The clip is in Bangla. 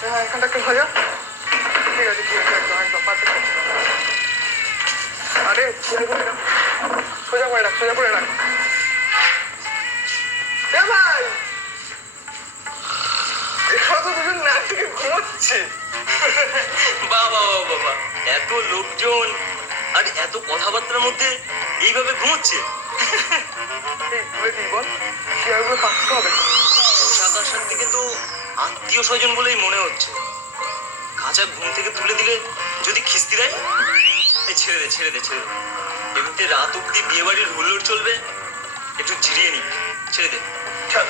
হ্যাঁ, এখানটা একটু ভাজা। ঠিক আছে, ঠিক আছে, একদম একদম পারফেক্ট। আরে সোজা করে রাখ, সোজা করে রাখ। এ ভাই, এখানে তো দুজন নাক থেকে ঘুমোচ্ছে। বাবা বাবা বাবা, এত লোকজন আর এত কথাবার্তার মধ্যে এইভাবে ঘুমোচ্ছে? এই বলে দিই বল, চেয়ারগুলো পাকতে হবে। পোশাক আশাক থেকে তো আত্মীয় স্বজন বলেই মনে হচ্ছে। কাঁচা ঘুম থেকে তুলে দিলে যদি খিস্তি দেয়, এই ছেড়ে দে ছেড়ে দে ছেড়ে দে। এমনিতে রাত অব্দি বিয়ে বাড়ির হুল্লোড় চলবে, একটু জিরিয়ে নি, ছেড়ে দে। চল।